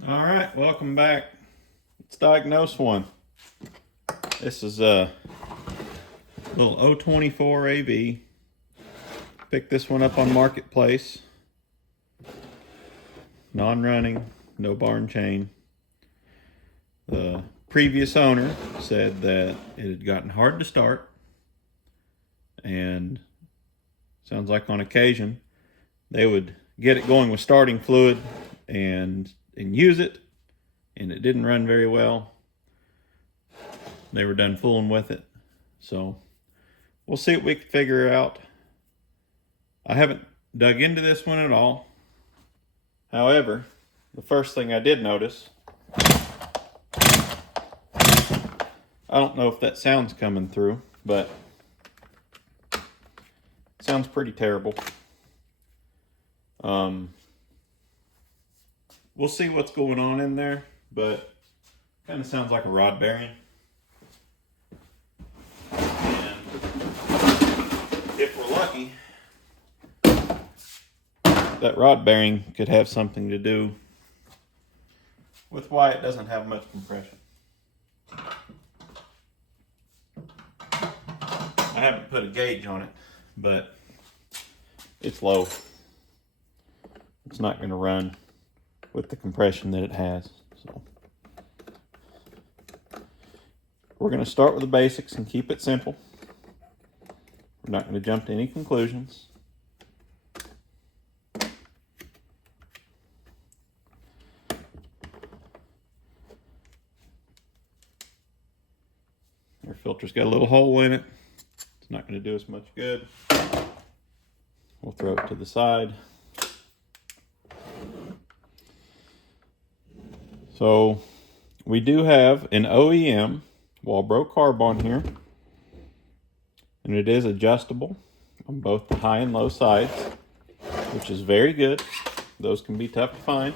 All right, welcome back. Let's diagnose one. This is a little 024 AV. Picked this one up on Marketplace. Non-running, no barn chain. The previous owner said that it had gotten hard to start, and sounds like on occasion they would get it going with starting fluid and use it, and it didn't run very well. They were done fooling with it. So we'll see what we can figure out. I haven't dug into this one at all. However, the first thing I did notice, I don't know if that sound's coming through, but it sounds pretty terrible. We'll see what's going on in there, but kind of sounds like a rod bearing. And if we're lucky, that rod bearing could have something to do with why it doesn't have much compression. I haven't put a gauge on it, but it's low. It's not going to run with the compression that it has. So we're going to start with the basics and keep it simple. We're not going to jump to any conclusions. Air filter's got a little hole in it. It's not going to do us much good. We'll throw it to the side. So we do have an OEM Walbro carb on here, and it is adjustable on both the high and low sides, which is very good. Those can be tough to find.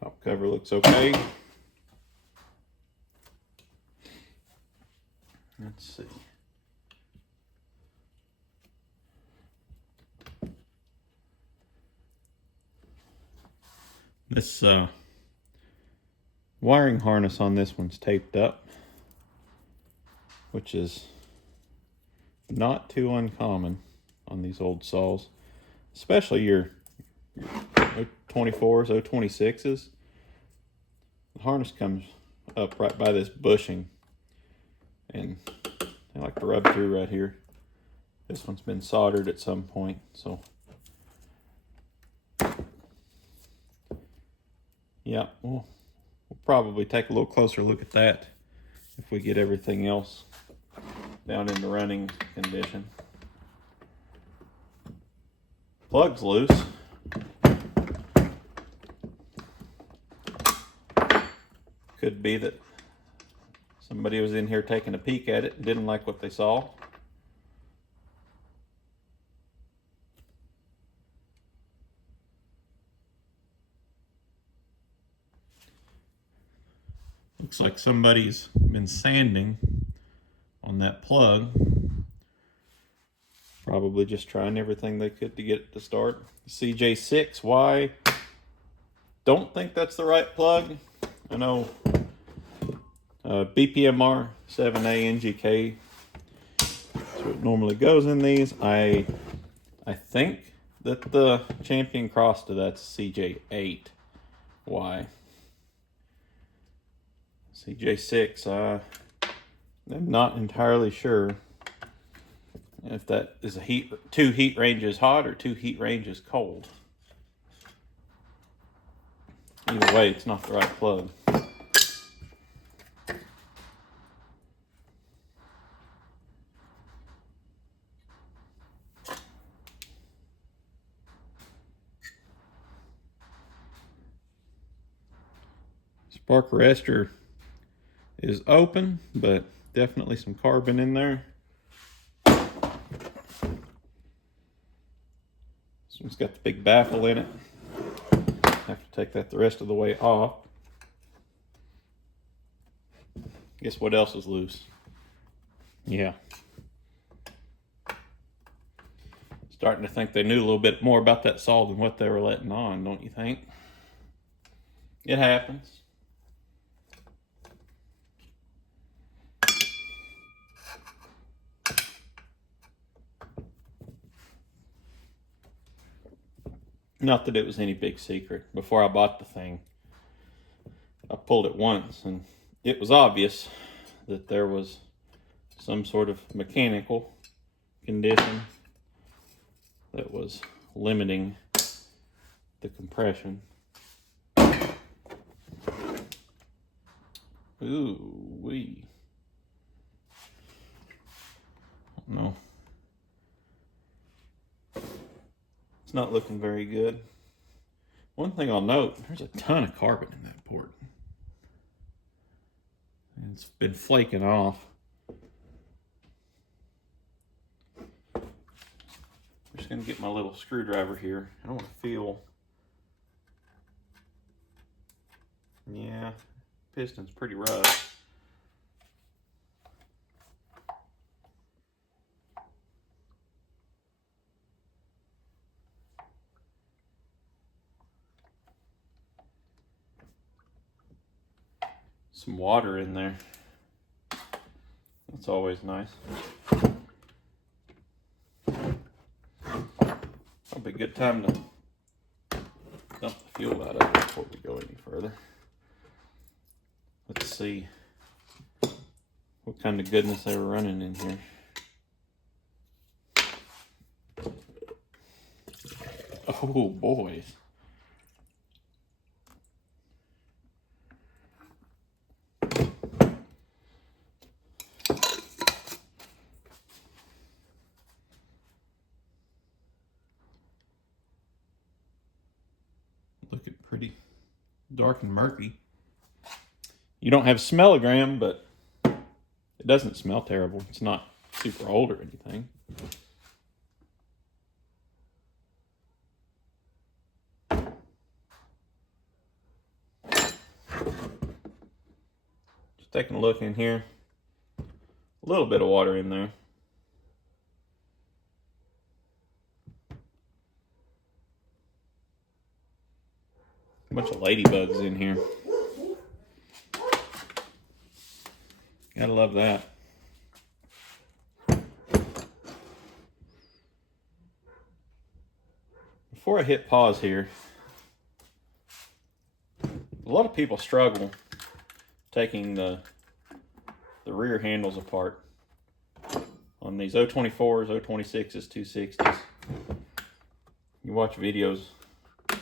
Top cover looks okay. Let's see. This wiring harness on this one's taped up, which is not too uncommon on these old saws, especially your 024s, 026s. The harness comes up right by this bushing, and I like to rub through right here. This one's been soldered at some point, so yeah, we'll probably take a little closer look at that if we get everything else down in the running condition. Plug's loose. Could be that somebody was in here taking a peek at it and didn't like what they saw. Looks like somebody's been sanding on that plug. Probably just trying everything they could to get it to start. CJ6Y. Don't think that's the right plug. I know BPMR 7A NGK. That's what normally goes in these. I think that the Champion Cross to that's CJ8Y. CJ6, I'm not entirely sure if that is a two heat ranges hot or two heat ranges cold. Either way, it's not the right plug. Spark arrestor is open, but definitely some carbon in there. This one's got the big baffle in it. Have to take that the rest of the way off. Guess what else is loose? Yeah. Starting to think they knew a little bit more about that saw than what they were letting on, don't you think? It happens. Not that it was any big secret. Before I bought the thing, I pulled it once and it was obvious that there was some sort of mechanical condition that was limiting the compression. Ooh wee. No. It's not looking very good. One thing I'll note, there's a ton of carbon in that port. And it's been flaking off. I'm just gonna get my little screwdriver here. I don't want to feel. Yeah, piston's pretty rough. Some water in there. That's always nice. That'll be a good time to dump the fuel out of it before we go any further. Let's see what kind of goodness they were running in here. Oh, boys. Looking pretty dark and murky. You don't have smellogram, but it doesn't smell terrible. It's not super old or anything. Just taking a look in here. A little bit of water in there. A bunch of ladybugs in here. Gotta love that. Before I hit pause here, a lot of people struggle taking the rear handles apart on these 024s, 026s, 260s. You watch videos of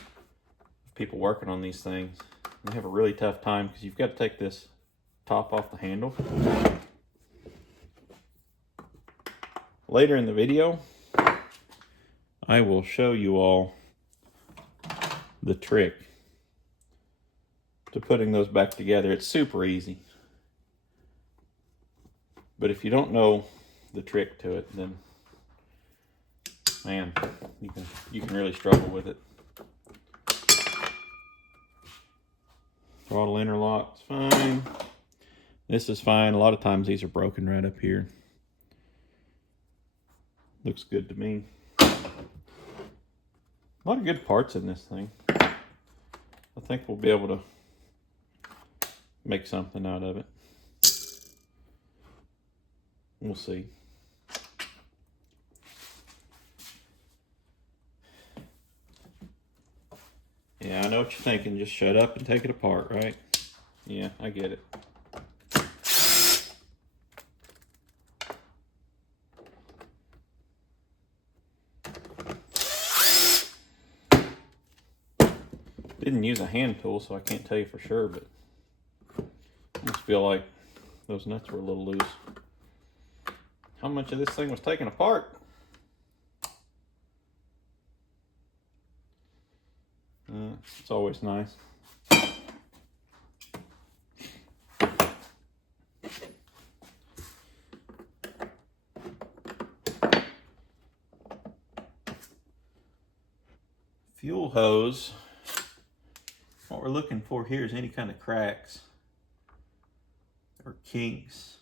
people working on these things. They have a really tough time because you've got to take this top off the handle. Later in the video, I will show you all the trick to putting those back together. It's super easy. But if you don't know the trick to it, then man, you can really struggle with it. Throttle interlock's fine. This is fine. A lot of times these are broken right up here. Looks good to me. A lot of good parts in this thing. I think we'll be able to make something out of it. We'll see. Yeah, I know what you're thinking. Just shut up and take it apart, right? Yeah, I get it. Didn't use a hand tool, so I can't tell you for sure, but I just feel like those nuts were a little loose. How much of this thing was taken apart? It's always nice. Fuel hose. What we're looking for here is any kind of cracks or kinks.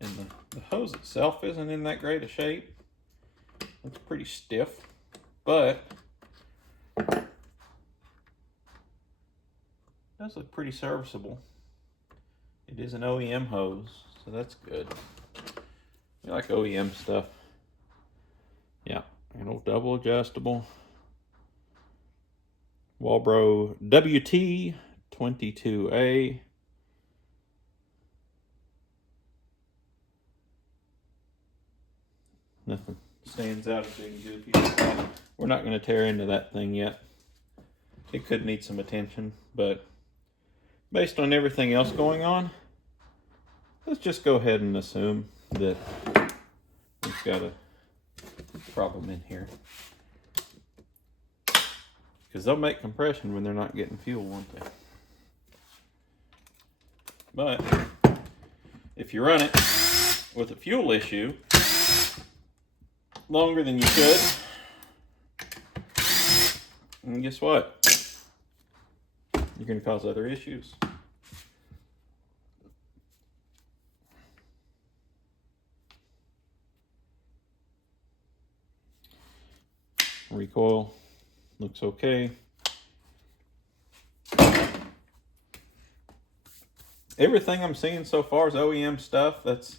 And the hose itself isn't in that great a shape. It's pretty stiff, but it does look pretty serviceable. It is an OEM hose, so that's good. We like OEM stuff. Yeah, little double adjustable. Walbro WT 22A. Nothing stands out as being goofy. We're not going to tear into that thing yet. It could need some attention, but based on everything else going on, let's just go ahead and assume that we've got a problem in here. Because they'll make compression when they're not getting fuel, won't they? But if you run it with a fuel issue longer than you should, and guess what? You're going to cause other issues. Recoil looks okay. Everything I'm seeing so far is OEM stuff. It's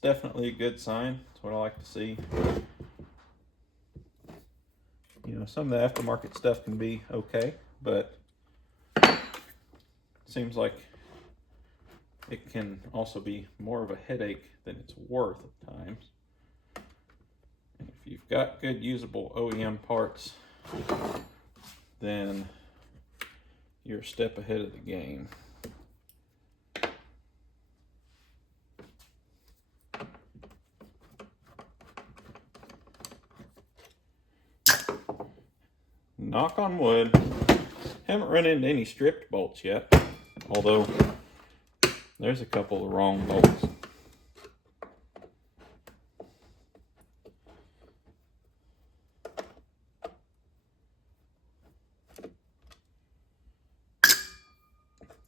definitely a good sign. That's what I like to see. You know, some of the aftermarket stuff can be okay, but it seems like it can also be more of a headache than it's worth at times. And if you've got good usable OEM parts, then you're a step ahead of the game. Knock on wood, haven't run into any stripped bolts yet, although there's a couple of wrong bolts.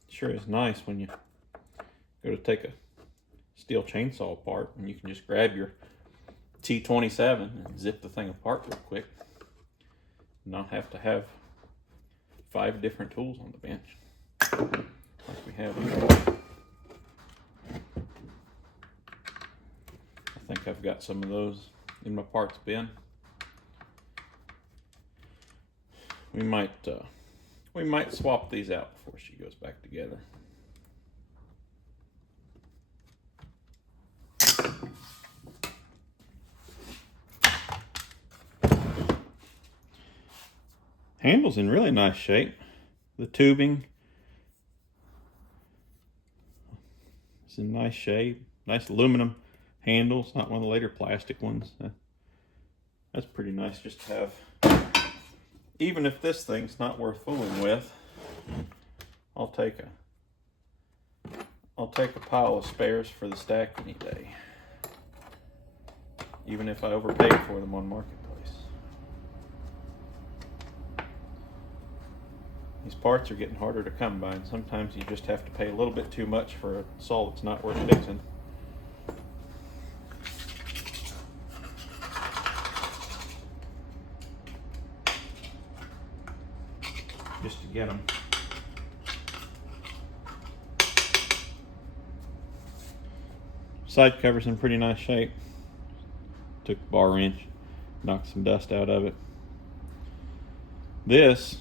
Sure is nice when you go to take a Stihl chainsaw apart and you can just grab your T27 and zip the thing apart real quick. Not have to have 5 different tools on the bench like we have here. I think I've got some of those in my parts bin. We might swap these out before she goes back together. Handle's in really nice shape. The tubing is in nice shape. Nice aluminum handles, not one of the later plastic ones. That's pretty nice just to have. Even if this thing's not worth fooling with, I'll take a pile of spares for the stack any day. Even if I overpay for them on Marketplace. These parts are getting harder to come by, and sometimes you just have to pay a little bit too much for a saw that's not worth fixing. Just to get them. Side cover's in pretty nice shape. Took the bar wrench, knocked some dust out of it. This,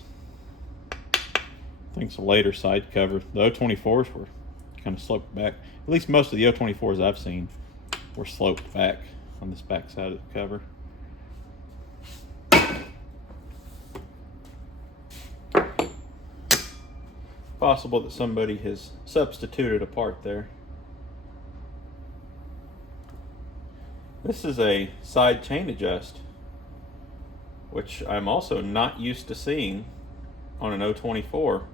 I think it's a later side cover. The 024s were kind of sloped back. At least most of the 024s I've seen were sloped back on this back side of the cover. Possible that somebody has substituted a part there. This is a side chain adjust, which I'm also not used to seeing on an 024.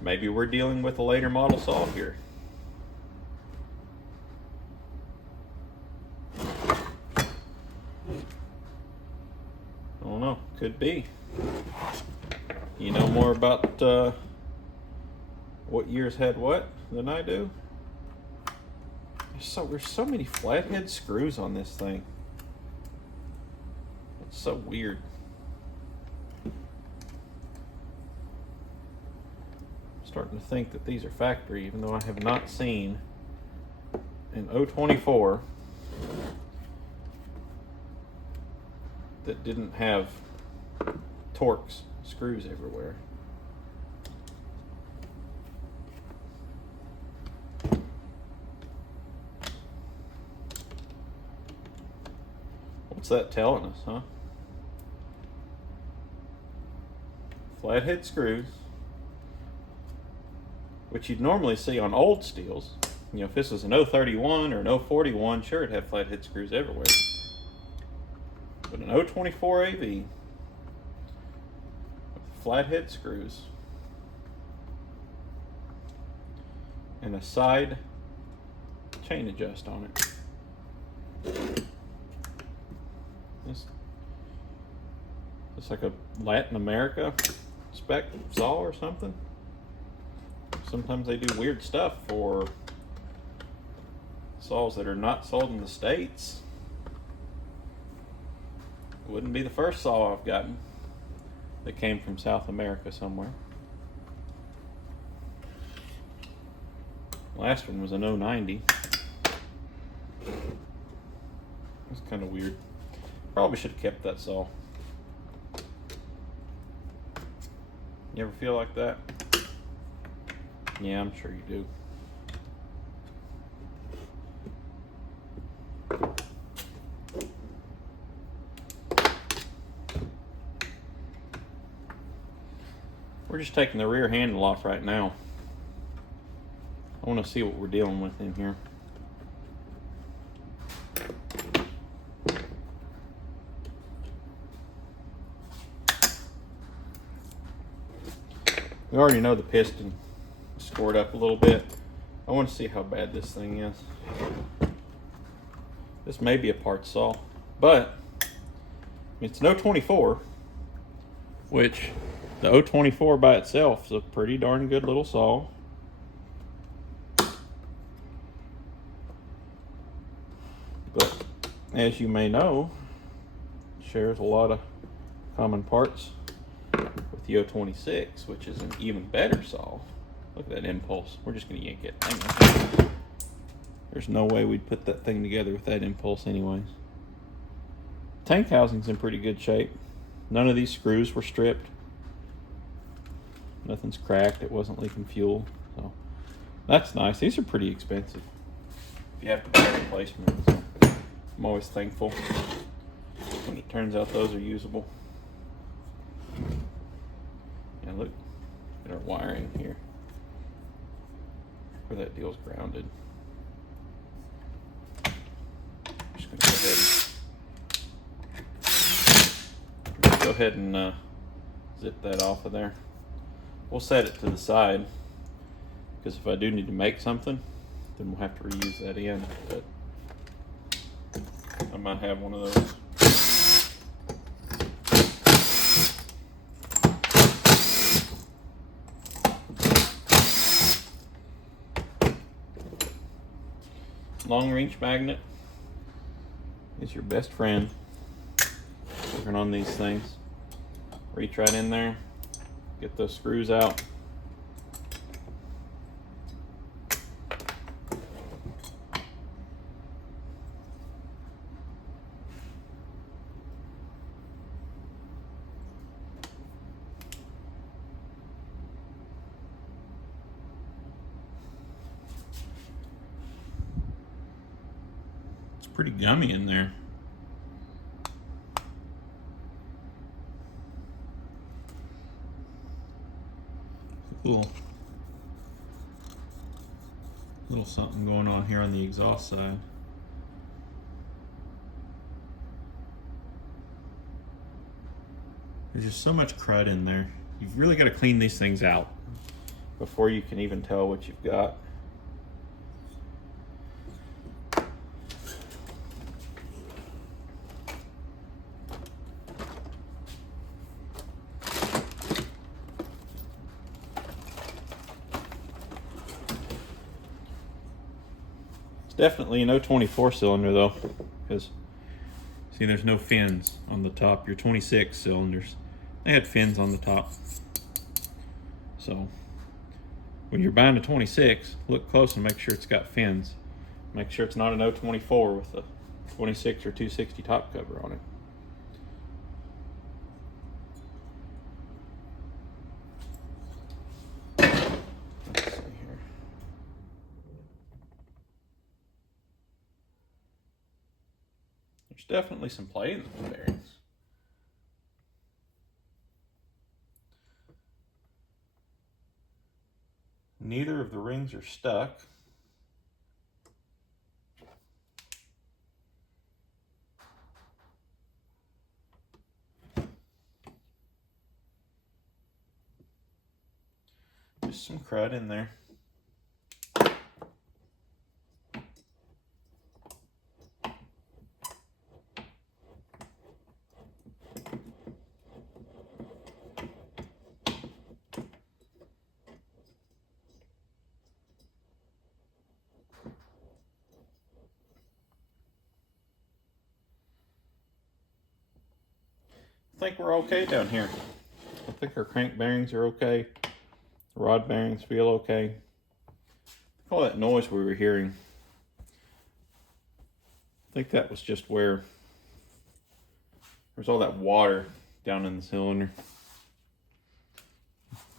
Maybe we're dealing with a later model saw here. I don't know, could be. You know more about what years had what than I do? There's so many flathead screws on this thing. It's so weird. I'm starting to think that these are factory, even though I have not seen an 024 that didn't have Torx screws everywhere. What's that telling us, huh? Flathead screws, which you'd normally see on old Stihls. You know, if this was an 031 or an 041, sure, it'd have flathead screws everywhere. But an 024 AV with flathead screws and a side chain adjust on it. It's like a Latin America spec saw or something. Sometimes they do weird stuff for saws that are not sold in the States. Wouldn't be the first saw I've gotten that came from South America somewhere. Last one was an 090. It's kind of weird. Probably should have kept that saw. You ever feel like that? Yeah, I'm sure you do. We're just taking the rear handle off right now. I want to see what we're dealing with in here. We already know the piston scored up a little bit. I want to see how bad this thing is. This may be a part saw, but it's an 024, which the 024 by itself is a pretty darn good little saw. But as you may know, it shares a lot of common parts with the 026, which is an even better saw. Look at that impulse. We're just going to yank it. Hang on. There's no way we'd put that thing together with that impulse anyways. Tank housing's in pretty good shape. None of these screws were stripped. Nothing's cracked. It wasn't leaking fuel. So that's nice. These are pretty expensive if you have to buy replacements. I'm always thankful when it turns out those are usable. Yeah, look at our wiring here, where that deal's grounded. Just gonna go ahead and zip that off of there. We'll set it to the side, because if I do need to make something, then we'll have to reuse that end. But I might have one of those. Long reach magnet is your best friend working on these things. Reach right in there, get those screws out. Pretty gummy in there. Cool. Little something going on here on the exhaust side. There's just so much crud in there. You've really got to clean these things out before you can even tell what you've got. It's definitely an 024 cylinder though, because see, there's no fins on the top. Your 26 cylinders, they had fins on the top. So when you're buying a 26, look close and make sure it's got fins. Make sure it's not an 024 with a 26 or 260 top cover on it. Let's see here. There's definitely some play in those bearings. Neither of the rings are stuck. Just some crud in there. I think we're okay down here. I think our crank bearings are okay. Rod bearings feel okay. All that noise we were hearing, I think that was just where there's all that water down in the cylinder.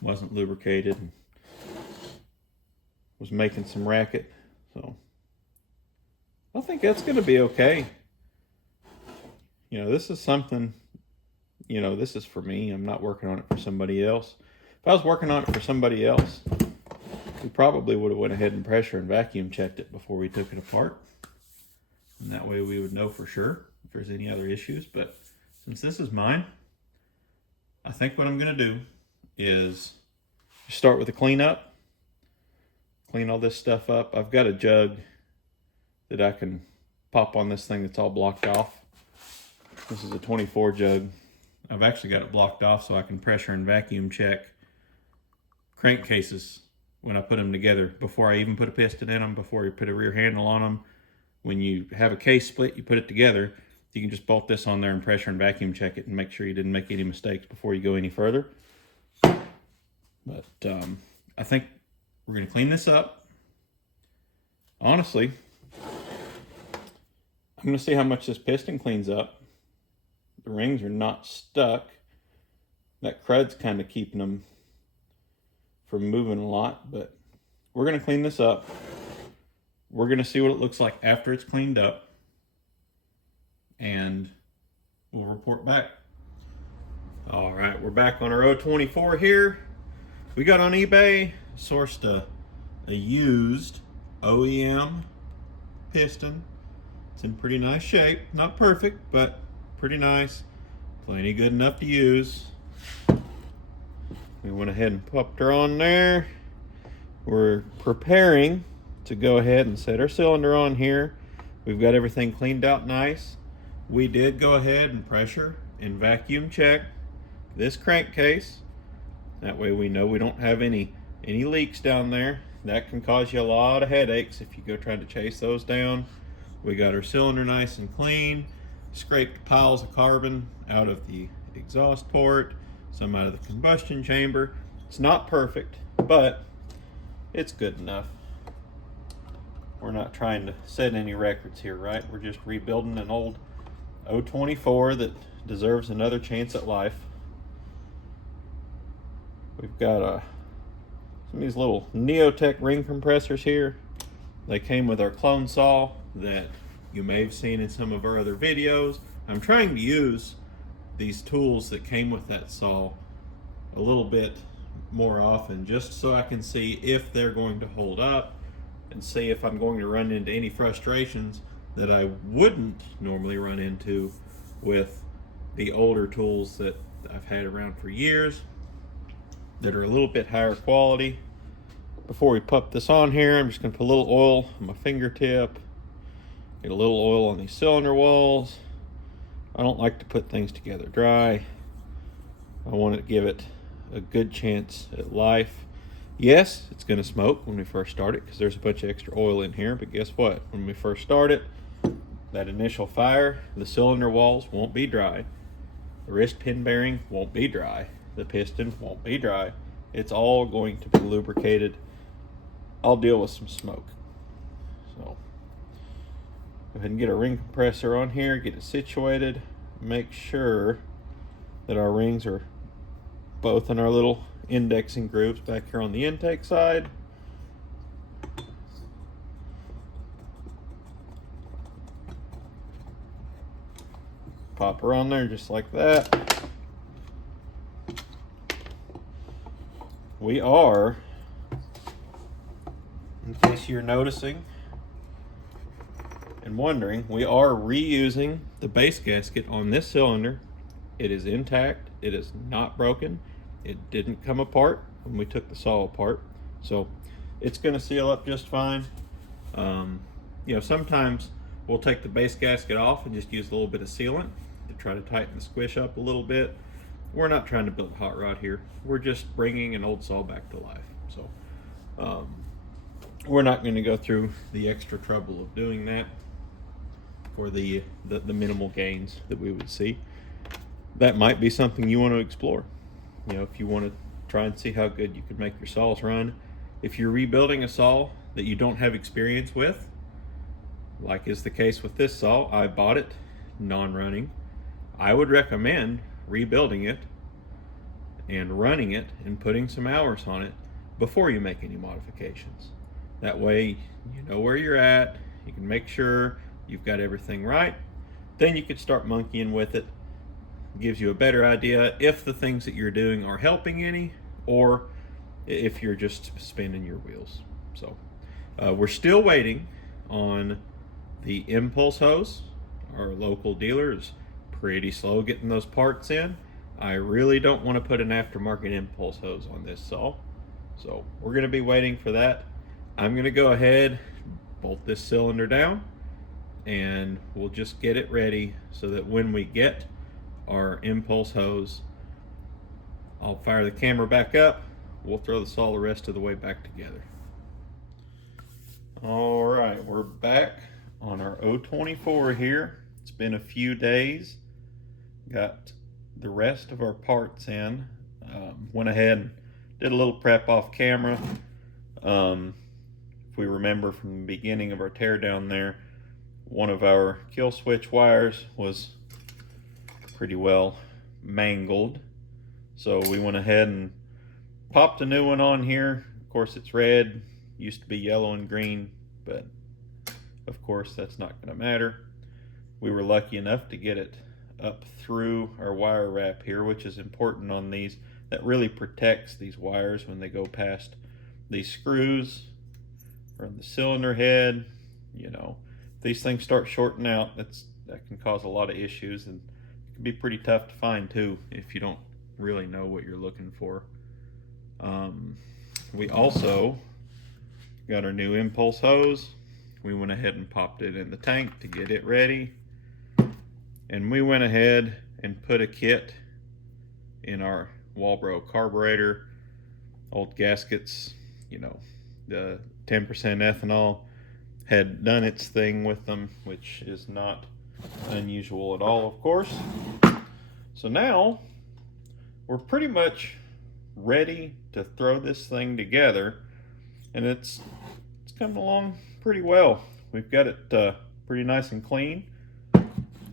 Wasn't lubricated and was making some racket. So I think that's going to be okay. You know, this is something, you know, this is for me. I'm not working on it for somebody else. If I was working on it for somebody else, we probably would have went ahead and pressure and vacuum checked it before we took it apart. And that way we would know for sure if there's any other issues. But since this is mine, I think what I'm going to do is start with a cleanup. Clean all this stuff up. I've got a jug that I can pop on this thing that's all blocked off. This is a 24 jug. I've actually got it blocked off so I can pressure and vacuum check crankcases when I put them together, before I even put a piston in them, before you put a rear handle on them. When you have a case split, you put it together, you can just bolt this on there and pressure and vacuum check it and make sure you didn't make any mistakes before you go any further. But I think we're going to clean this up. Honestly, I'm going to see how much this piston cleans up. The rings are not stuck. That crud's kind of keeping them from moving a lot, but we're going to clean this up. We're going to see what it looks like after it's cleaned up, and we'll report back. All right, we're back on our 024 here. We got on eBay, sourced a used OEM piston. It's in pretty nice shape. Not perfect, but pretty nice. Plenty good enough to use. We went ahead and popped her on there. We're preparing to go ahead and set our cylinder on here. We've got everything cleaned out nice. We did go ahead and pressure and vacuum check this crankcase. That way we know we don't have any leaks down there. That can cause you a lot of headaches if you go trying to chase those down. We got our cylinder nice and clean. Scraped piles of carbon out of the exhaust port, some out of the combustion chamber. It's not perfect, but it's good enough. We're not trying to set any records here, right? We're just rebuilding an old 024 that deserves another chance at life. We've got some of these little Neotech ring compressors here. They came with our clone saw that you may have seen in some of our other videos. I'm trying to use these tools that came with that saw a little bit more often, just so I can see if they're going to hold up and see if I'm going to run into any frustrations that I wouldn't normally run into with the older tools that I've had around for years that are a little bit higher quality. Before we pop this on here, I'm just going to put a little oil on my fingertip. Get a little oil on these cylinder walls. I don't like to put things together dry. I want to give it a good chance at life. Yes, it's going to smoke when we first start it because there's a bunch of extra oil in here, but guess what? When we first start it, that initial fire, the cylinder walls won't be dry, the wrist pin bearing won't be dry, the piston won't be dry. It's all going to be lubricated. I'll deal with some smoke. So go ahead and get a ring compressor on here, get it situated, make sure that our rings are both in our little indexing grooves back here on the intake side. Pop her on there just like that. We are, in case you're noticing and wondering, we are reusing the base gasket on this cylinder. It is intact. It is not broken. It didn't come apart when we took the saw apart. So it's going to seal up just fine. Sometimes we'll take the base gasket off and just use a little bit of sealant to try to tighten the squish up a little bit. We're not trying to build a hot rod here. We're just bringing an old saw back to life. So we're not going to go through the extra trouble of doing that for the minimal gains that we would see. That might be something you want to explore. If you want to try and see how good you can make your saws run. If you're rebuilding a saw that you don't have experience with, like is the case with this saw, I bought it non-running. I would recommend rebuilding it and running it and putting some hours on it before you make any modifications. That way you know where you're at, you can make sure you've got everything right. Then you could start monkeying with it. It gives you a better idea if the things that you're doing are helping any, or if you're just spinning your wheels. So we're still waiting on the impulse hose. Our local dealer is pretty slow getting those parts in. I really don't want to put an aftermarket impulse hose on this saw, so we're going to be waiting for that. I'm going to go ahead, bolt this cylinder down, and we'll just get it ready so that when we get our impulse hose, I'll fire the camera back up, we'll throw the saw the rest of the way back together. All right, we're back on our 024 here. It's been a few days. Got the rest of our parts in. Went ahead and did a little prep off camera. If we remember from the beginning of our teardown there, one of our kill switch wires was pretty well mangled. So we went ahead and popped a new one on here. Of course it's red, used to be yellow and green, but of course that's not going to matter. We were lucky enough to get it up through our wire wrap here, which is important on these. That really protects these wires when they go past these screws or the cylinder head. If these things start shorting out, that can cause a lot of issues, and it can be pretty tough to find too if you don't really know what you're looking for. We also got our new impulse hose. We went ahead and popped it in the tank to get it ready, and we went ahead and put a kit in our Walbro carburetor. Old gaskets, the 10% ethanol had done its thing with them, which is not unusual at all, of course. So now we're pretty much ready to throw this thing together, and it's coming along pretty well. We've got it pretty nice and clean.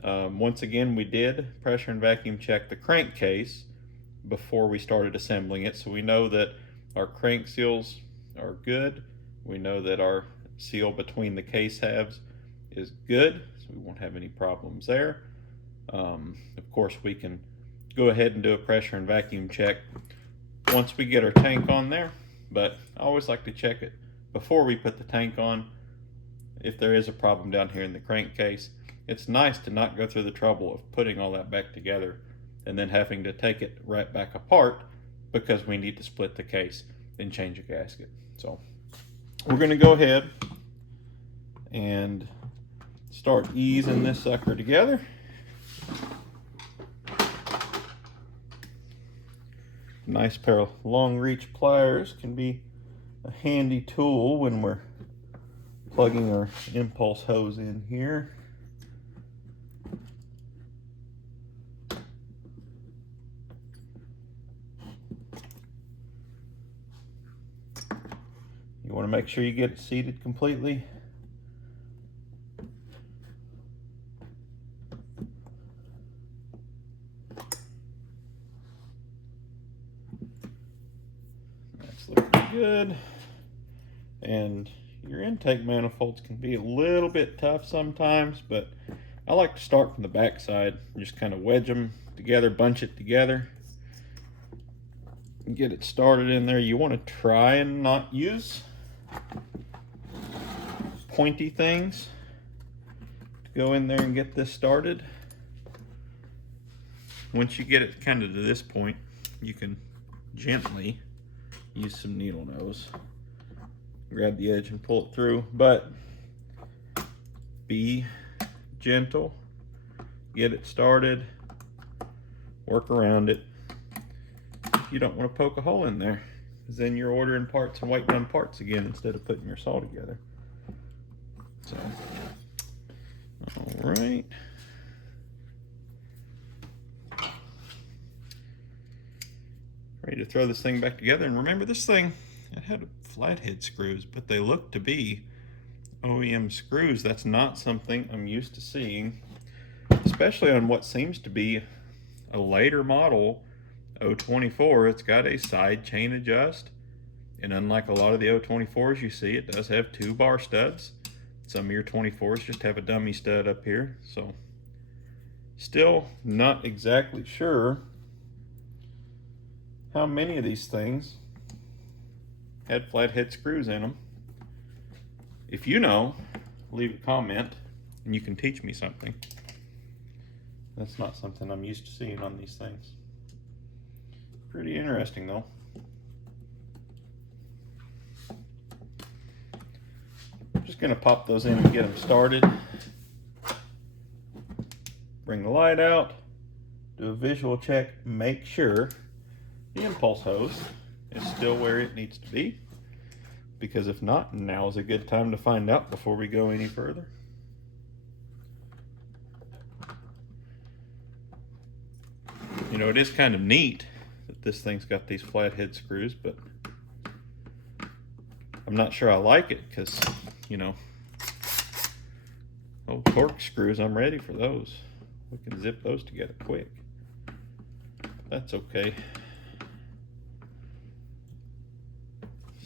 Once again, we did pressure and vacuum check the crankcase before we started assembling it, so we know that our crank seals are good. We know that our seal between the case halves is good, so we won't have any problems there. Of course, we can go ahead and do a pressure and vacuum check once we get our tank on there, but I always like to check it before we put the tank on if there is a problem down here in the crankcase. It's nice to not go through the trouble of putting all that back together and then having to take it right back apart because we need to split the case and change a gasket. So we're going to go ahead and start easing this sucker together. Nice pair of long reach pliers can be a handy tool when we're plugging our impulse hose in here. You want to make sure you get it seated completely. That's looking good. And your intake manifolds can be a little bit tough sometimes, but I like to start from the back side, just kind of wedge them together, bunch it together, and get it started in there. You want to try and not use pointy things to go in there and get this started. Once you get it kind of to this point, you can gently use some needle nose, grab the edge and pull it through, but be gentle, get it started, work around it. You don't want to poke a hole in there, because then you're ordering parts and waiting on parts again instead of putting your saw together. So, all right. Ready to throw this thing back together. And remember, this thing, it had flathead screws, but they look to be OEM screws. That's not something I'm used to seeing, especially on what seems to be a later model 024. It's got a side chain adjust, and unlike a lot of the 024s you see, it does have 2 bar studs. Some of your 24s just have a dummy stud up here. So still not exactly sure how many of these things had flathead screws in them. If you know, leave a comment and you can teach me something. That's not something I'm used to seeing on these things. Pretty interesting though. I'm just gonna pop those in and get them started. Bring the light out, do a visual check, make sure the impulse hose is still where it needs to be, because if not, now is a good time to find out before we go any further. You know, it is kind of neat that this thing's got these flathead screws, but I'm not sure I like it, because, you know, old torque screws, I'm ready for those. We can zip those together quick. That's okay.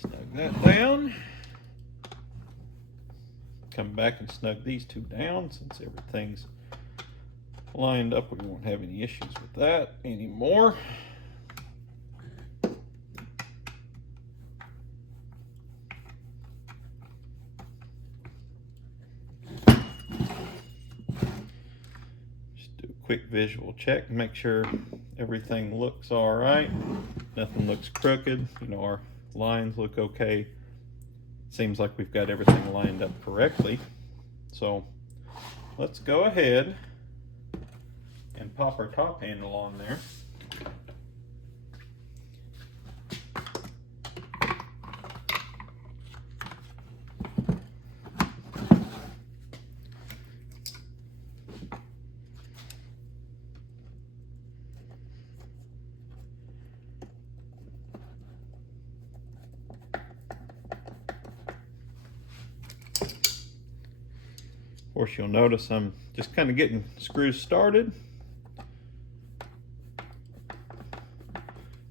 Snug that down. Come back and snug these 2 down. Since everything's lined up, we won't have any issues with that anymore. Just do a quick visual check, make sure everything looks all right. Nothing looks crooked. You know, our lines look okay. Seems like we've got everything lined up correctly. So let's go ahead and pop our top handle on there. Of course, you'll notice I'm just kind of getting screws started.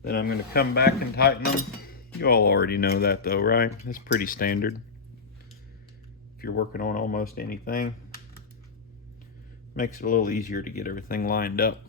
Then I'm going to come back and tighten them. You all already know that though, right? It's pretty standard if you're working on almost anything. Makes it a little easier to get everything lined up.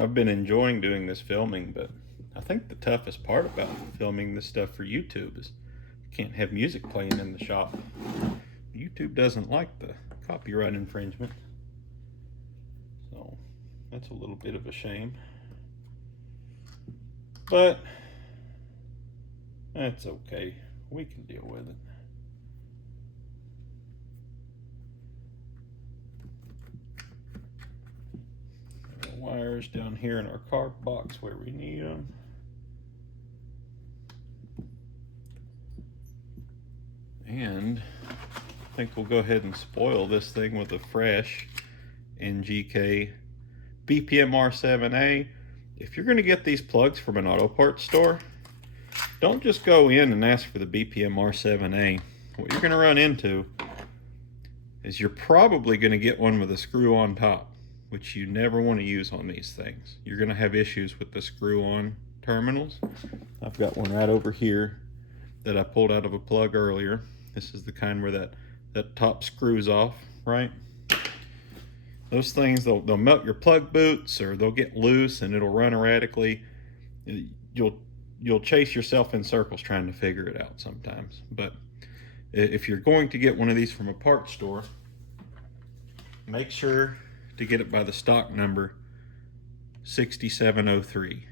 I've been enjoying doing this filming, but I think the toughest part about filming this stuff for YouTube is you can't have music playing in the shop. YouTube doesn't like the copyright infringement. So that's a little bit of a shame. But that's okay. We can deal with it. Wires down here in our card box where we need them. And I think we'll go ahead and spoil this thing with a fresh NGK BPM R7A. If you're going to get these plugs from an auto parts store, don't just go in and ask for the BPM R7A. What you're going to run into is you're probably going to get one with a screw on top, which you never want to use on these things. You're going to have issues with the screw-on terminals. I've got one right over here that I pulled out of a plug earlier. This is the kind where that top screws off, right? Those things, they'll melt your plug boots, or they'll get loose and it'll run erratically. You'll chase yourself in circles trying to figure it out sometimes. But if you're going to get one of these from a parts store, make sure to get it by the stock number 6703.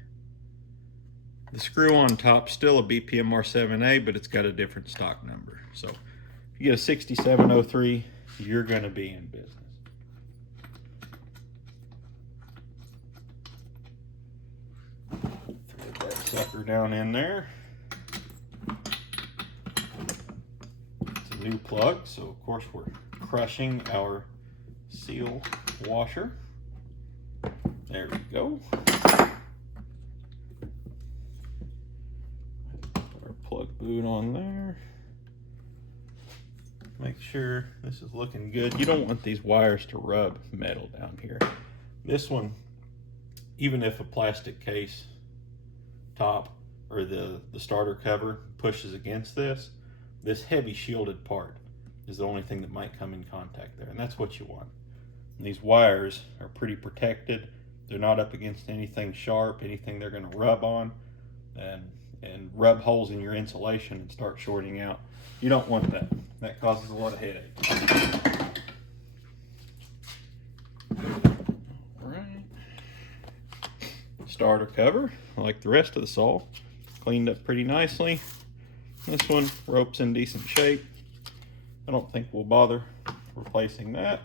The screw on top still a BPM R7A, but it's got a different stock number. So if you get a 6703, you're going to be in business. Thread that sucker down in there. It's a new plug, so of course we're crushing our seal washer. There we go. Put our plug boot on there. Make sure this is looking good. You don't want these wires to rub metal down here. This one, even if a plastic case top or the starter cover pushes against this heavy shielded part is the only thing that might come in contact there, and that's what you want. And these wires are pretty protected. They're not up against anything sharp, anything they're going to rub on and rub holes in your insulation and start shorting out. You don't want that. That causes a lot of headache. All right. Starter cover, like the rest of the saw, cleaned up pretty nicely. This one, rope's in decent shape. I don't think we'll bother replacing that.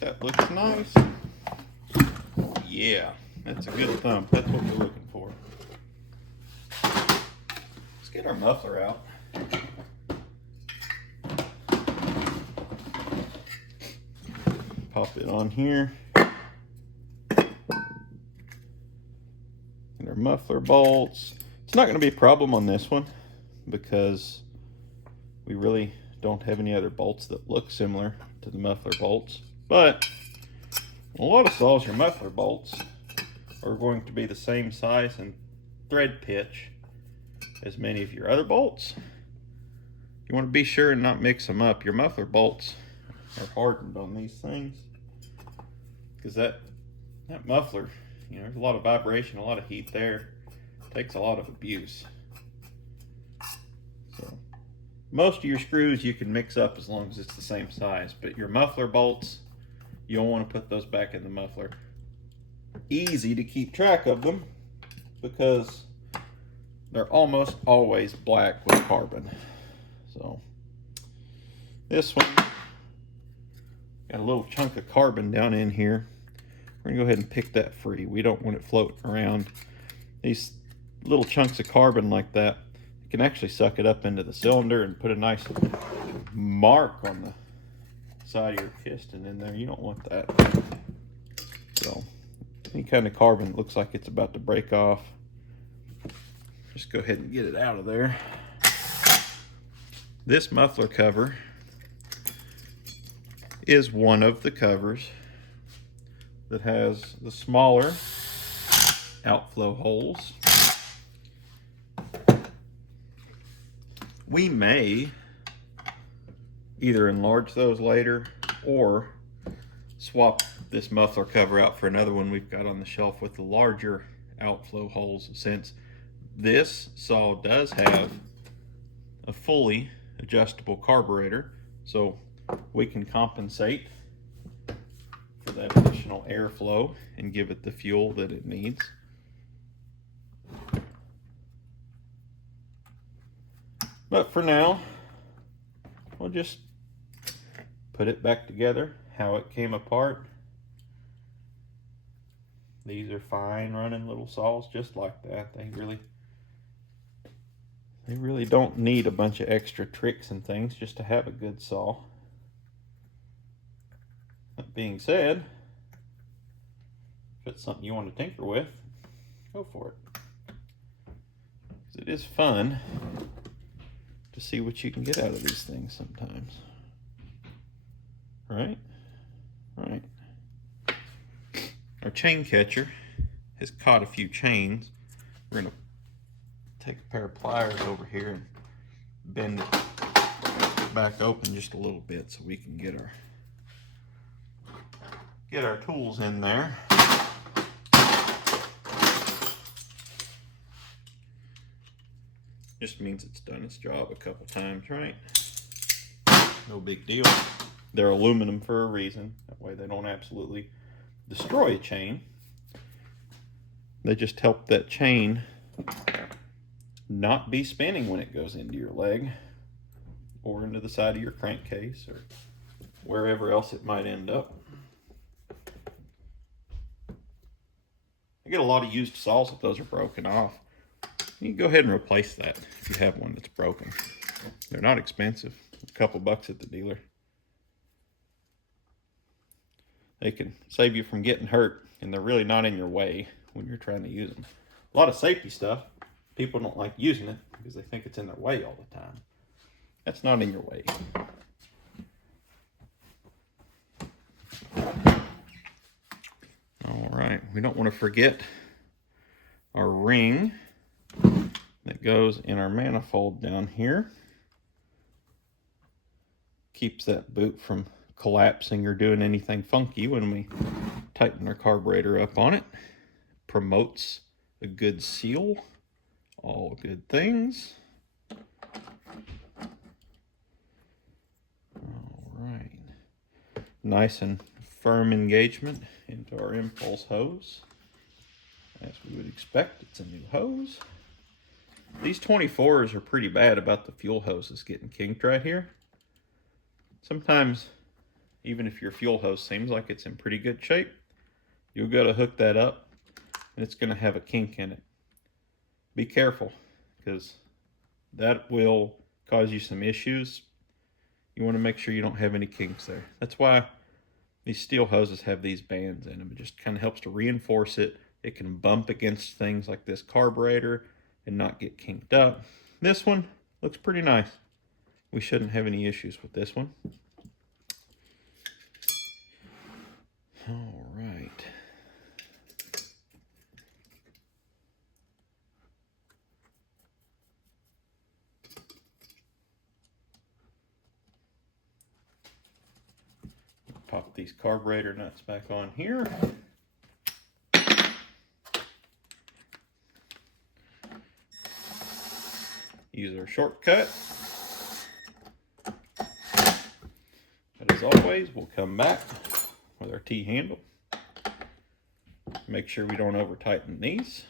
That looks nice. Yeah, that's a good thump. That's what we're looking for. Let's get our muffler out. Pop it on here. And our muffler bolts. It's not going to be a problem on this one because we really don't have any other bolts that look similar to the muffler bolts. But a lot of saws, your muffler bolts are going to be the same size and thread pitch as many of your other bolts. You want to be sure and not mix them up. Your muffler bolts are hardened on these things because that muffler, there's a lot of vibration, a lot of heat there. It takes a lot of abuse. So most of your screws you can mix up as long as it's the same size, but your muffler bolts, you don't want to put those back in the muffler. Easy to keep track of them because they're almost always black with carbon. So this one got a little chunk of carbon down in here. We're gonna go ahead and pick that free. We don't want it floating around. These little chunks of carbon like that, you can actually suck it up into the cylinder and put a nice mark on the side of your piston in there. You don't want that. So any kind of carbon that looks like it's about to break off, just go ahead and get it out of there. This muffler cover is one of the covers that has the smaller outflow holes. We may either enlarge those later or swap this muffler cover out for another one we've got on the shelf with the larger outflow holes, since this saw does have a fully adjustable carburetor, so we can compensate for that additional airflow and give it the fuel that it needs. But for now, we'll just put it back together how it came apart. These are fine running little saws just like that. They really don't need a bunch of extra tricks and things just to have a good saw. That being said, if it's something you want to tinker with, go for it. It is fun to see what you can get out of these things sometimes. Right? Right. Our chain catcher has caught a few chains. We're going to take a pair of pliers over here and bend it back open just a little bit so we can get our tools in there. Just means it's done its job a couple times, right? No big deal. They're aluminum for a reason. That way they don't absolutely destroy a chain. They just help that chain not be spinning when it goes into your leg or into the side of your crankcase or wherever else it might end up. I get a lot of used saws if those are broken off. You can go ahead and replace that if you have one that's broken. They're not expensive. A couple bucks at the dealer. They can save you from getting hurt, and they're really not in your way when you're trying to use them. A lot of safety stuff, people don't like using it because they think it's in their way all the time. That's not in your way. All right, we don't want to forget our ring that goes in our manifold down here. Keeps that boot from collapsing or doing anything funky when we tighten our carburetor up on it. Promotes a good seal. All good things. All right. Nice and firm engagement into our impulse hose. As we would expect, it's a new hose. These 24s are pretty bad about the fuel hoses getting kinked right here. Sometimes, even if your fuel hose seems like it's in pretty good shape, you'll go to hook that up and it's going to have a kink in it. Be careful, because that will cause you some issues. You want to make sure you don't have any kinks there. That's why these Stihl hoses have these bands in them. It just kind of helps to reinforce it. It can bump against things like this carburetor and not get kinked up. This one looks pretty nice. We shouldn't have any issues with this one. All right. Pop these carburetor nuts back on here. Use our shortcut. But as always, we'll come back with our T-handle. Make sure we don't over tighten these.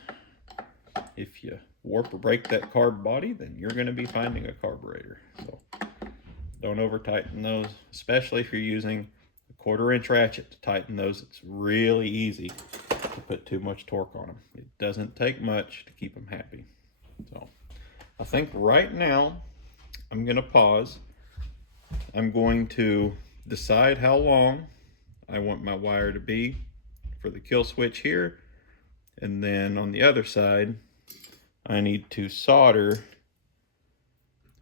if you warp or break that carb body, then you're going to be finding a carburetor. So don't over tighten those, especially if you're using a 1/4 inch ratchet to tighten those. It's really easy to put too much torque on them. It doesn't take much to keep them happy. So I think right now I'm going to pause. I'm going to decide how long I want my wire to be for the kill switch here, and then on the other side I need to solder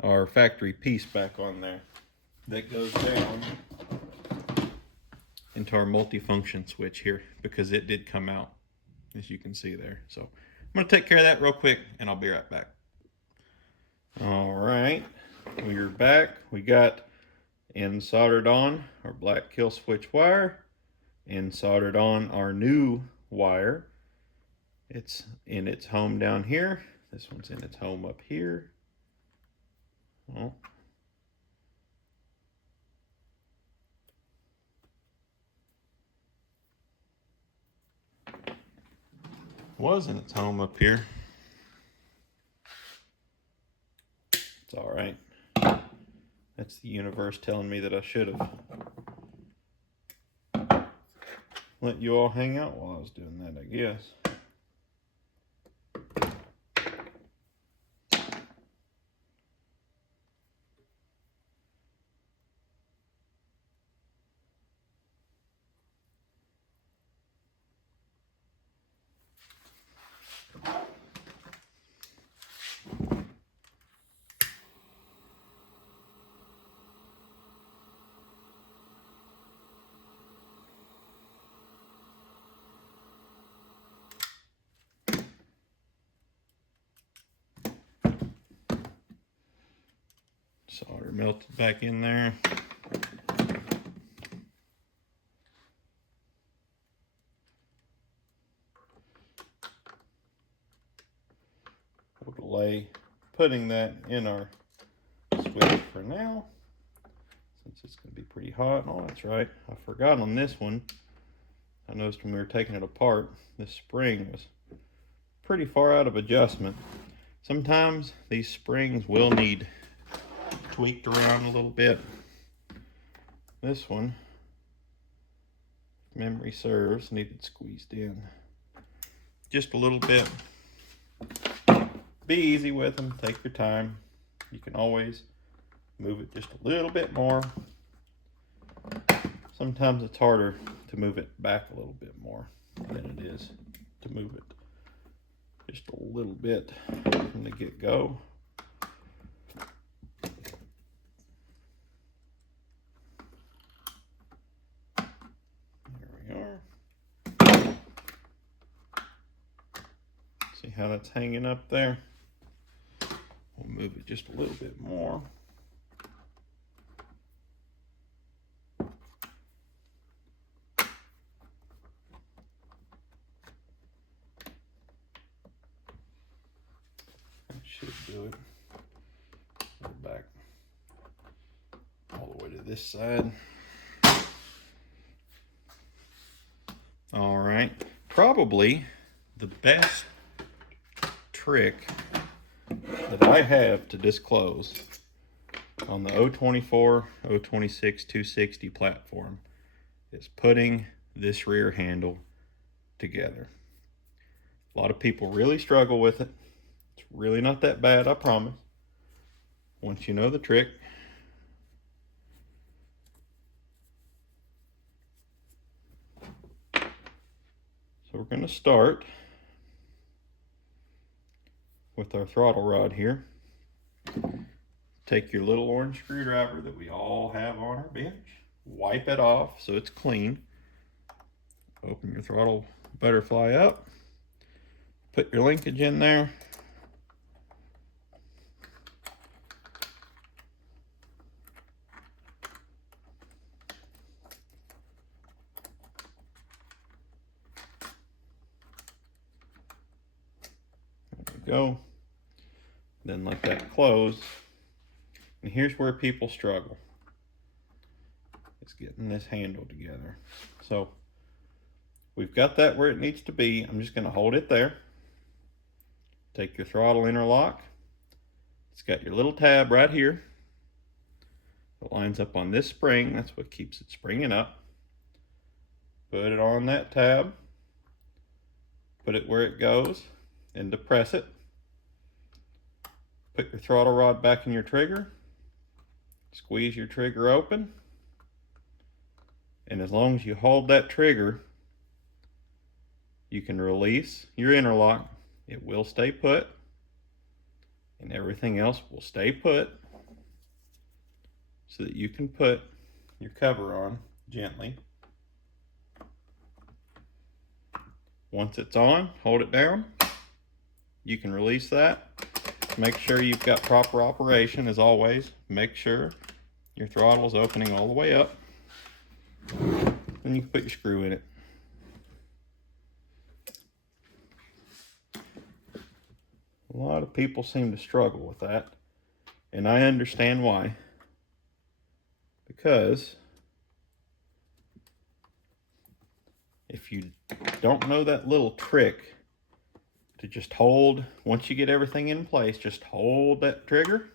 our factory piece back on there that goes down into our multifunction switch here, because it did come out, as you can see there. So I'm going to take care of that real quick and I'll be right back. All right, we're back. We got and soldered on our black kill switch wire and soldered on our new wire. It's in its home down here. This one's in its home up here. Oh. Was in its home up here. It's all right. That's the universe telling me that I should have let you all hang out while I was doing that, I guess. Solder melted back in there. We'll delay putting that in our switch for now, since it's going to be pretty hot. Oh, that's right, I forgot on this one. I noticed when we were taking it apart, this spring was pretty far out of adjustment. Sometimes these springs will need tweaked around a little bit. This one, if memory serves, needed squeezed in just a little bit. Be easy with them, take your time. You can always move it just a little bit more. Sometimes it's harder to move it back a little bit more than it is to move it just a little bit from the get-go. There we are. See how that's hanging up there? We'll move it just a little bit more. Should do it. Go back all the way to this side. All right, probably the best trick that I have to disclose on the 024, 026, 260 platform is putting this rear handle together. A lot of people really struggle with it. It's really not that bad, I promise, once you know the trick. So we're going to start with our throttle rod here. Take your little orange screwdriver that we all have on our bench, wipe it off so it's clean. Open your throttle butterfly up, put your linkage in there. There we go. Then let that close. And here's where people struggle. It's getting this handle together. So we've got that where it needs to be. I'm just going to hold it there. Take your throttle interlock. It's got your little tab right here. It lines up on this spring. That's what keeps it springing up. Put it on that tab. Put it where it goes and depress it. Put your throttle rod back in your trigger. Squeeze your trigger open. And as long as you hold that trigger, you can release your interlock. It will stay put. And everything else will stay put so that you can put your cover on gently. Once it's on, hold it down. You can release that. Make sure you've got proper operation as always. Make sure your throttle is opening all the way up. Then you can put your screw in it. A lot of people seem to struggle with that, and I understand why. Because if you don't know that little trick to just hold, once you get everything in place, just hold that trigger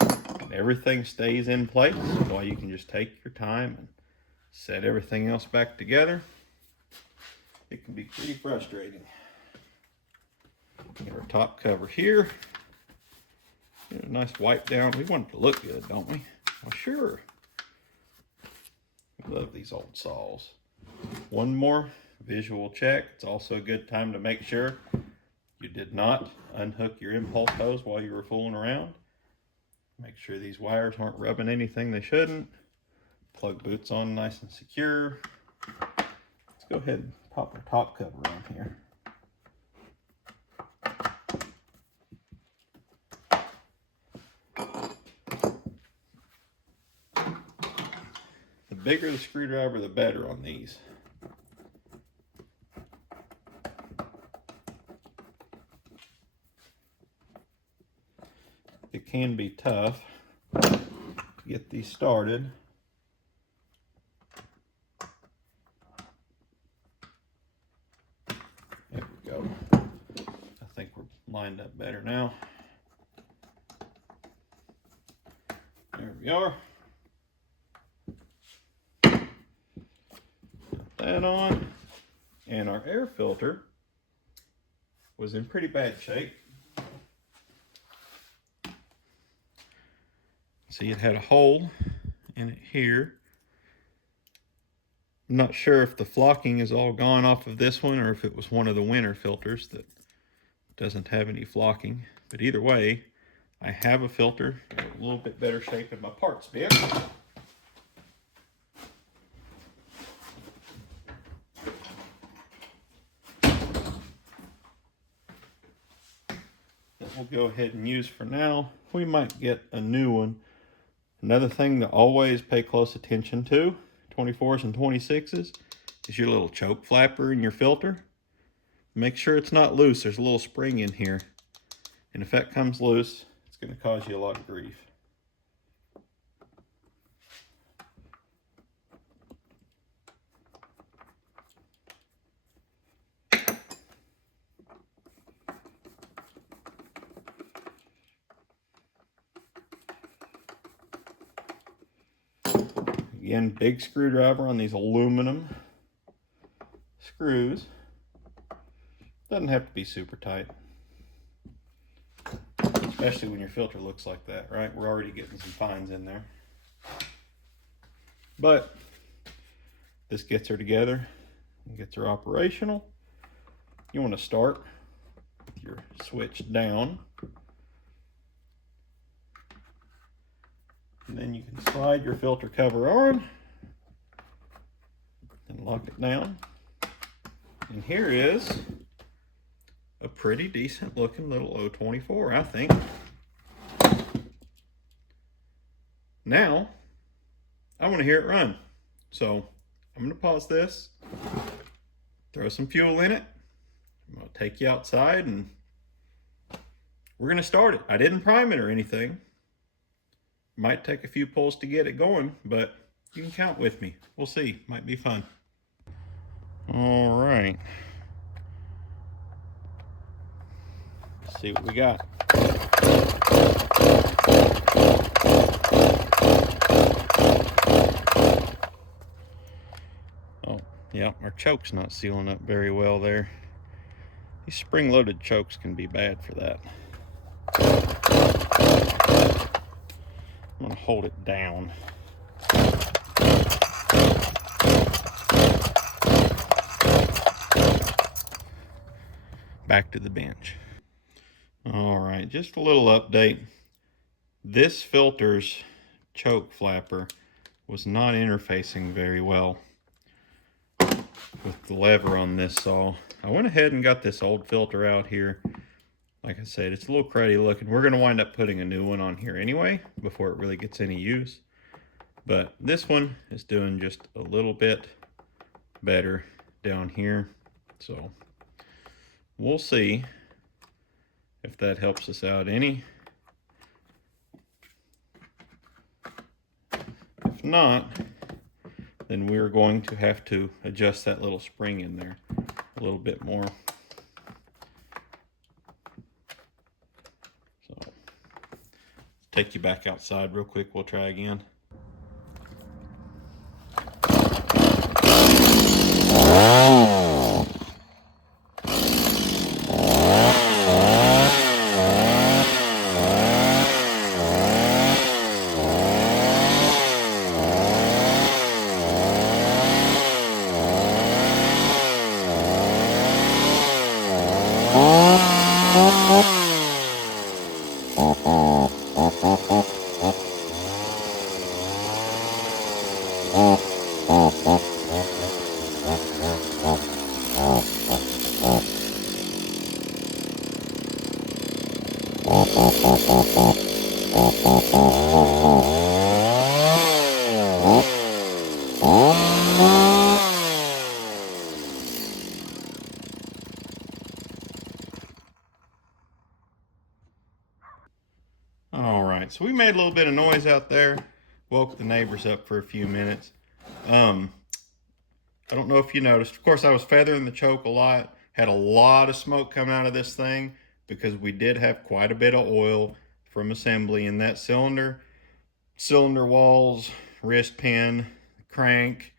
and everything stays in place, while you can just take your time and set everything else back together. It can be pretty frustrating. Get our top cover here. Get a nice wipe down. We want it to look good, don't we? Well, sure. We love these old saws. One more visual check. It's also a good time to make sure you did not unhook your impulse hose while you were fooling around. Make sure these wires aren't rubbing anything they shouldn't. Plug boots on nice and secure. Let's go ahead and pop our top cover on here. The bigger the screwdriver, the better on these. It can be tough to get these started. There we go. I think we're lined up better now. There we are. Put that on. And our air filter was in pretty bad shape. See, it had a hole in it here. I'm not sure if the flocking is all gone off of this one or if it was one of the winter filters that doesn't have any flocking. But either way, I have a filter in a little bit better shape in my parts bin. That we'll go ahead and use for now. We might get a new one. Another thing to always pay close attention to, 24s and 26s, is your little choke flapper in your filter. Make sure it's not loose. There's a little spring in here. And if that comes loose, it's going to cause you a lot of grief. Again, big screwdriver on these aluminum screws. Doesn't have to be super tight. Especially when your filter looks like that, right? We're already getting some fines in there. But this gets her together and gets her operational. You want to start with your switch down. And then you can slide your filter cover on and lock it down. And here is a pretty decent looking little 024, I think. Now, I want to hear it run. So I'm going to pause this, throw some fuel in it. I'm going to take you outside and we're going to start it. I didn't prime it or anything. Might take a few pulls to get it going, but you can count with me. We'll see. Might be fun. All right. Let's see what we got. Oh, yeah, our choke's not sealing up very well there. These spring-loaded chokes can be bad for that. I'm gonna hold it down. Back to the bench. All right, just a little update. This filter's choke flapper was not interfacing very well with the lever on this saw. I went ahead and got this old filter out here. Like I said, it's a little cruddy looking. We're gonna wind up putting a new one on here anyway before it really gets any use. But this one is doing just a little bit better down here. So we'll see if that helps us out any. If not, then we're going to have to adjust that little spring in there a little bit more. So, take you back outside real quick, we'll try again. All right, so we made a little bit of noise out there, woke the neighbors up for a few minutes. I don't know if you noticed, of course I was feathering the choke a lot, had a lot of smoke coming out of this thing because we did have quite a bit of oil from assembly in that cylinder. Cylinder walls, wrist pin, crank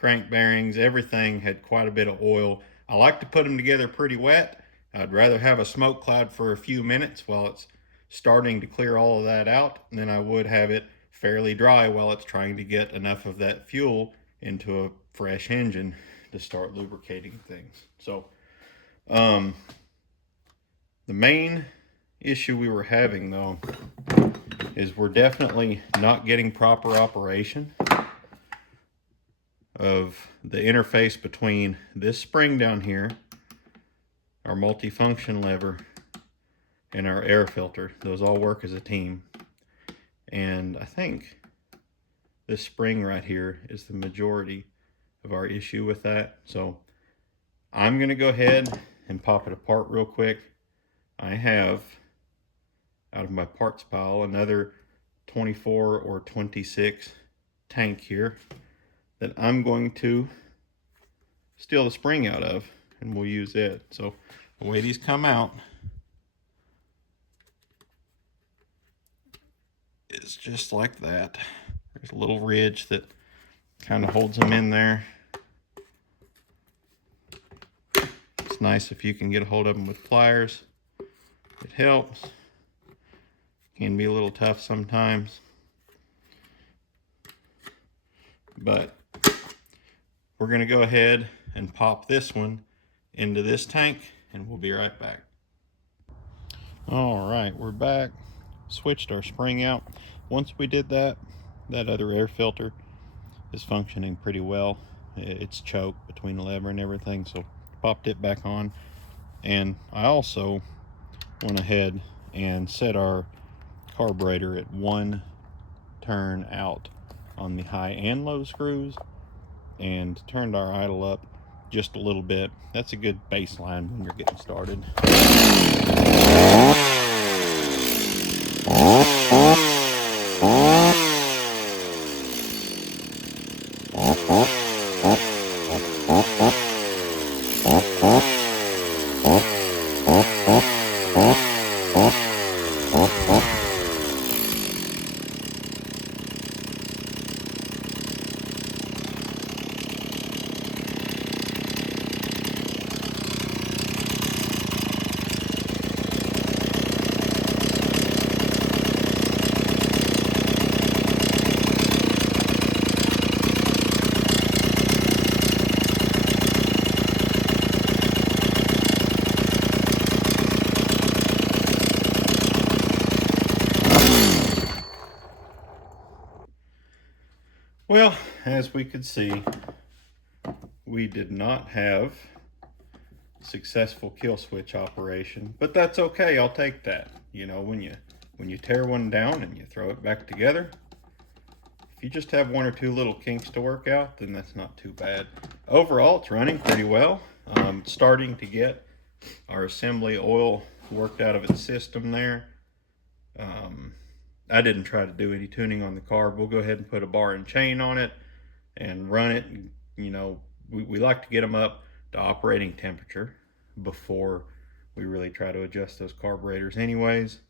bearings, everything had quite a bit of oil. I like to put them together pretty wet. I'd rather have a smoke cloud for a few minutes while it's starting to clear all of that out than I would have it fairly dry while it's trying to get enough of that fuel into a fresh engine to start lubricating things. So the main issue we were having though is we're definitely not getting proper operation of the interface between this spring down here, our multifunction lever, and our air filter. Those all work as a team. And I think this spring right here is the majority of our issue with that. So I'm gonna go ahead and pop it apart real quick. I have, out of my parts pile, another 24 or 26 tank here that I'm going to steal the spring out of, and we'll use it. So the way these come out is just like that. There's a little ridge that kind of holds them in there. It's nice if you can get a hold of them with pliers. It helps. Can be a little tough sometimes, but we're going to go ahead and pop this one into this tank and we'll be right back. All right, we're back. Switched our spring out. Once we did that, that other air filter is functioning pretty well. It's choked between the lever and everything, so popped it back on. And I also went ahead and set our carburetor at 1 turn out on the high and low screws and turned our idle up just a little bit. That's a good baseline when you're getting started. Well, as we could see, we did not have successful kill switch operation, but that's okay. I'll take that. You know, when you tear one down and you throw it back together, if you just have one or two little kinks to work out, then that's not too bad. Overall, it's running pretty well. Starting to get our assembly oil worked out of its system there. I didn't try to do any tuning on the carb. We'll go ahead and put a bar and chain on it and run it. You know, we like to get them up to operating temperature before we really try to adjust those carburetors anyways.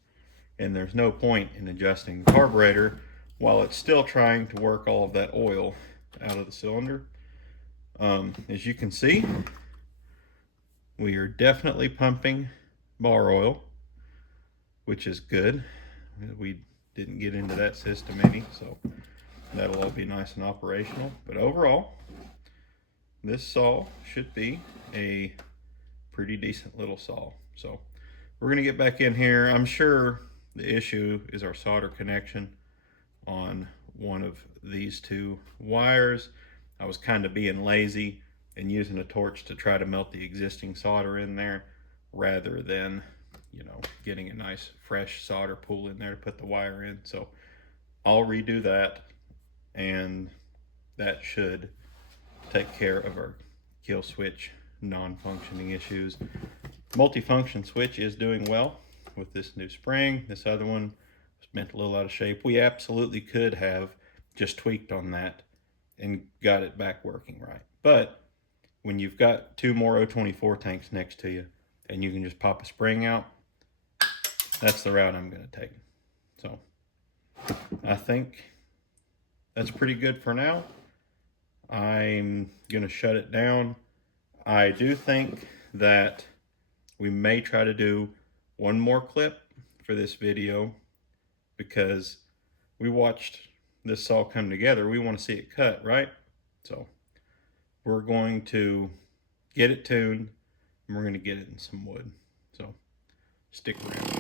And there's no point in adjusting the carburetor while it's still trying to work all of that oil out of the cylinder. As you can see, we are definitely pumping bar oil, which is good. We didn't get into that system any, so that'll all be nice and operational. But overall, this saw should be a pretty decent little saw. So we're gonna get back in here. I'm sure the issue is our solder connection on one of these two wires. I was kind of being lazy and using a torch to try to melt the existing solder in there rather than, you know, getting a nice fresh solder pool in there to put the wire in. So I'll redo that, and that should take care of our kill switch non-functioning issues. Multifunction switch is doing well with this new spring. This other one was bent a little out of shape. We absolutely could have just tweaked on that and got it back working right. But when you've got two more O24 tanks next to you and you can just pop a spring out, that's the route I'm going to take. So I think that's pretty good for now. I'm going to shut it down. I do think that we may try to do one more clip for this video because we watched this saw come together. We want to see it cut, right? So we're going to get it tuned and we're going to get it in some wood. So stick around.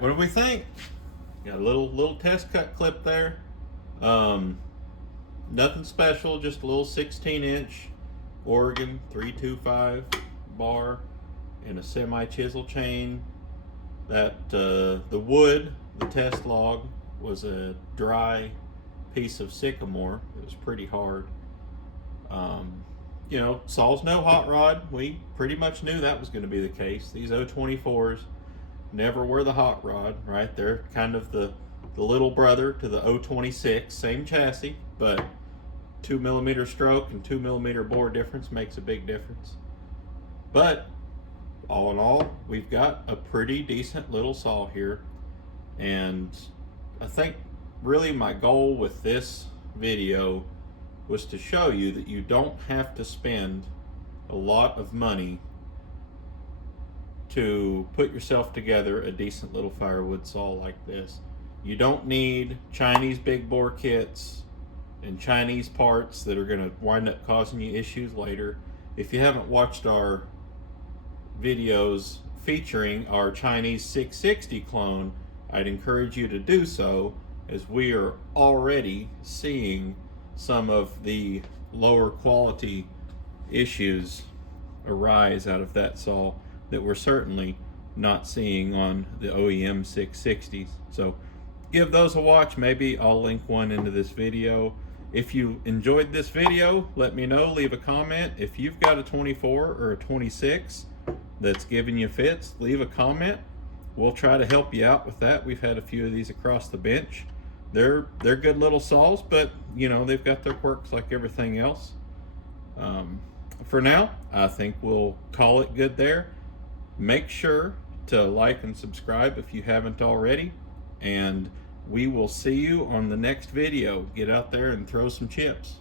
What do we think? Got a little test cut clip there. Nothing special, just a little 16-inch Oregon 325 bar and a semi chisel chain. That the wood, the test log, was a dry piece of sycamore. It was pretty hard. You know, saw's no hot rod. We pretty much knew that was going to be the case. These O24s never were the hot rod, right? They're kind of the little brother to the O26, same chassis, but 2mm stroke and 2mm bore difference makes a big difference. But all in all, we've got a pretty decent little saw here, and I think really my goal with this video was to show you that you don't have to spend a lot of money to put yourself together a decent little firewood saw like this. You don't need Chinese big bore kits and Chinese parts that are going to wind up causing you issues later. If you haven't watched our videos featuring our Chinese 660 clone, I'd encourage you to do so. as we are already seeing some of the lower quality issues arise out of that saw that we're certainly not seeing on the OEM 660s. So give those a watch. Maybe I'll link one into this video. If you enjoyed this video, let me know, leave a comment. If you've got a 24 or a 26 that's giving you fits, leave a comment. We'll try to help you out with that. We've had a few of these across the bench. They're good little saws, but you know, they've got their quirks like everything else. For now, I think we'll call it good there. Make sure to like and subscribe if you haven't already, and we will see you on the next video. Get out there and throw some chips.